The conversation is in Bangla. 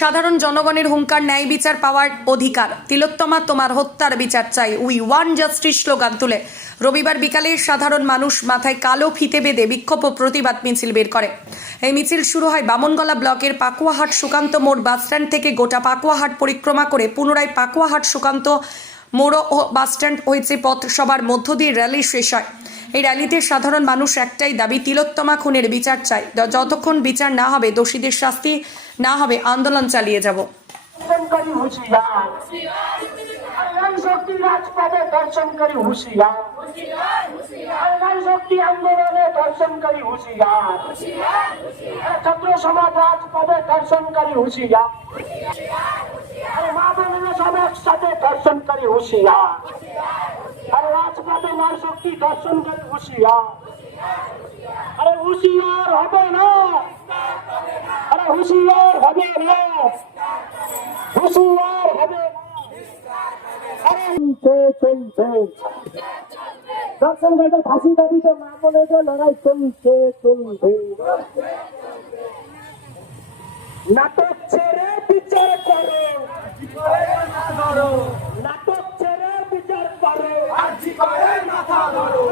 সাধারণ জনগণের হুঙ্কার, ন্যায় বিচার পাওয়ার অধিকার। তিলোত্তমা, তোমার হত্যার বিচার চাই। উই ওয়ান জাস্টিস স্লোগান তুলে। রবিবার বিকালে সাধারণ মানুষ মাথায় কালো ফিতে বেঁধে বিক্ষোভ ও প্রতিবাদ মিছিল বের করে। এই মিছিল শুরু হয় বামনগলা ব্লকের পাকুয়াহাট সুকান্ত মোড় বাসস্ট্যান্ড থেকে গোটা পাকুয়াহাট পরিক্রমা করে পুনরায় পাকুয়াহাট সুকান্ত মোড় ও বাসস্ট্যান্ড হয়েছে পথ সবার মধ্য দিয়ে র্যালি শেষ হয়। এই র্যালিতে সাধারণ মানুষ একটাই দাবি, তিলোত্তমা খুনের বিচার চাই। যতক্ষণ বিচার না হবে, দোষীদের শাস্তি না হবে, আন্দোলন চালিয়ে যাব। শক্তি রাজপথে দর্শন হুঁশিয়ার। কল্যাণ শক্তি আন্দোলনে দর্শন হুঁশিয়ার। ছাত্র সমাজ রাজপথে দর্শন করি হুঁশিয়ার মা বোনেরা সব একসাথে দর্শন করি হুঁশিয়ার। নার শক্তি দর্শন করি হুঁশিয়ার। আরে হুঁশিয়ার হবে না। আরে হুঁশিয়ার হবে না। হুঁশিয়ার হবে না। চলছে চলছে। দর্শন ঘাটে ফাঁসি দাবিতে মা বলে যে লড়াই চলছে চলছে নাটক ছেড়ে বিচার করো। বিচার করো